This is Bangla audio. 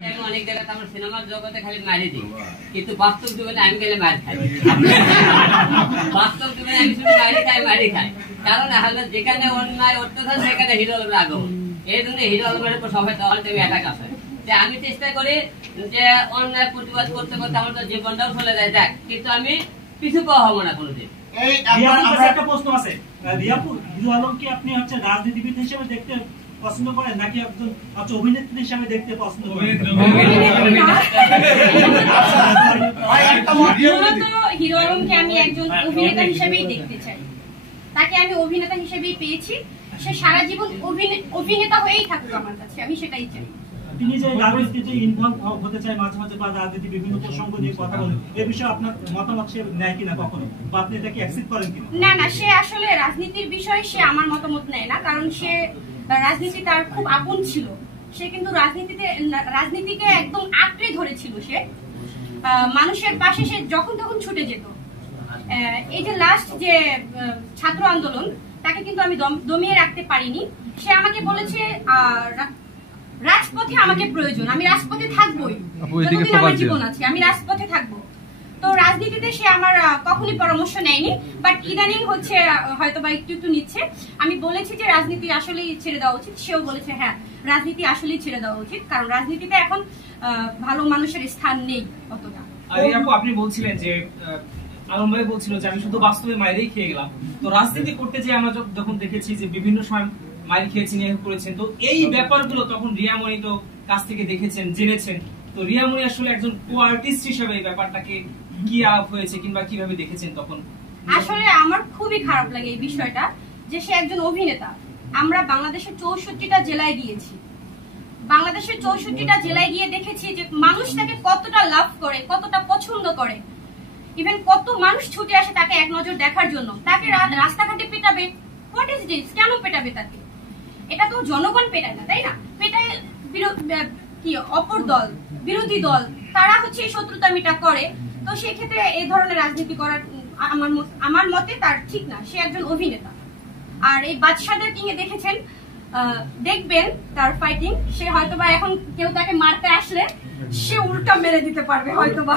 অনেক জায়গাতে আমরা সিনেমার জগতে খালি মারি দিই, কিন্তু বাস্তব জীবনে আমি গেলে মার খাই। বাস্তব জীবনে আমি শুধু মারি খাই। কারণ যেখানে অন্যায় অত্যাচার সেখানে হিরো আলমের আগমন। এই জন্য হিরো আলমের উপর সবাই তখন তুমি অ্যাটাক আছে। যে আমি চেষ্টা করি যে অন্যায় প্রতিবাদ করতে করতে আমার তো জীবনটাও চলে যায় যাক, কিন্তু আমি পিছু পাওয়া হবো না কোনোদিন। একটা প্রশ্ন আছে, রিয়াপুর হিরো আলমকে আপনি রাজনীতিবিদ হিসেবে দেখতে পছন্দ করেন নাকি একজন অভিনেত্রী হিসেবে দেখতে পছন্দ করেন? হিরো আলমকে আমি একজন অভিনেতা হিসেবেই দেখতে চাই। তাকে আমি অভিনেতা হিসেবেই পেয়েছি, সে সারা জীবন অভিনেতা হয়েই থাকুক আমার কাছে, আমি সেটাই চাই। তিনি যে রাজনীতিতে ইনভলভ হতে চায় মাঝে মাঝে বা রাজনীতি বিভিন্ন প্রসঙ্গ নিয়ে কথা বলেন, এই বিষয়ে আপনার মতামত সে নেয় কিনা কখনো, বা আপনি এটাকে অ্যাকসেপ্ট করেন কিনা? না, সে আসলে রাজনীতির বিষয়ে সে আমার মতামত নেয় না, কারণ সে রাজনীতি তার খুব আপন ছিল। সে কিন্তু রাজনীতিকে একদম আঁকড়ে ধরেছিল। সে মানুষের পাশে সে যখন তখন ছুটে যেত। এই যে লাস্ট যে ছাত্র আন্দোলন, তাকে কিন্তু আমি দমিয়ে রাখতে পারিনি। সে আমাকে বলেছে রাজপথে আমাকে প্রয়োজন, আমি রাজপথে থাকবোই, যতদিন আমার জীবন আছে আমি রাজপথে থাকবো। তো রাজনীতিতে সে আমার কখনই পরামর্শ নেয়নি, বাট ইদানিং হয়তো বা একটু নিচ্ছে। আমি বলেছি যে রাজনীতি আসলেই ছেড়ে দেওয়া উচিত, সেও বলেছে হ্যাঁ রাজনীতি আসলেই ছেড়ে দেওয়া উচিত, কারণ রাজনীতিতে এখন ভালো মানুষের স্থান নেই অতটা। আপনি বলছিলেন যে আলম ভাই বলছিল যে আমি শুধু বাস্তবে মাইরেই খেয়ে গেলাম, তো রাজনীতি করতে যে আমরা যখন দেখেছি যে বিভিন্ন সময় মাইর খেয়েছেন করেছেন, তো এই ব্যাপারগুলো তখন রিয়ামণি তো কাছ থেকে দেখেছেন জেনেছেন, তো রিয়ামণি আসলে একজন কো আর্টিস্ট হিসেবে এই ব্যাপারটাকে কি আলাপ হয়েছে কিংবা কিভাবে দেখেছেন তখন? আসলে আমার খুবই খারাপ লাগে এই বিষয়টা, যে সে একজন অভিনেতা। আমরা বাংলাদেশের 64টা জেলায় গিয়েছি, বাংলাদেশের 64টা জেলায় গিয়ে দেখেছি যে মানুষ তাকে কতটা লাভ করে, কতটা পছন্দ করে। ইভেন কত মানুষ ছুটে আসে তাকে এক নজর দেখার জন্য। তাকে রাস্তাঘাটে পেটাবে, হোয়াট ইজ দিস? কেন পেটাবে তাকে? এটা তো জনগণ পেটায় না, তাই না? পেটায় কি অপর দল, বিরোধী দল, তারা এই শত্রুতামিটা করে। তো সেক্ষেত্রে এই ধরনের রাজনীতি করার আমার মতে তার ঠিক না। সে একজন অভিনেতা। আর এই বাদশাদের কিং এ দেখেছেন, দেখবেন তার ফাইটিং, সে হয়তোবা এখন কেউ তাকে মারতে আসলে সে উল্টা মেরে দিতে পারবে হয়তোবা।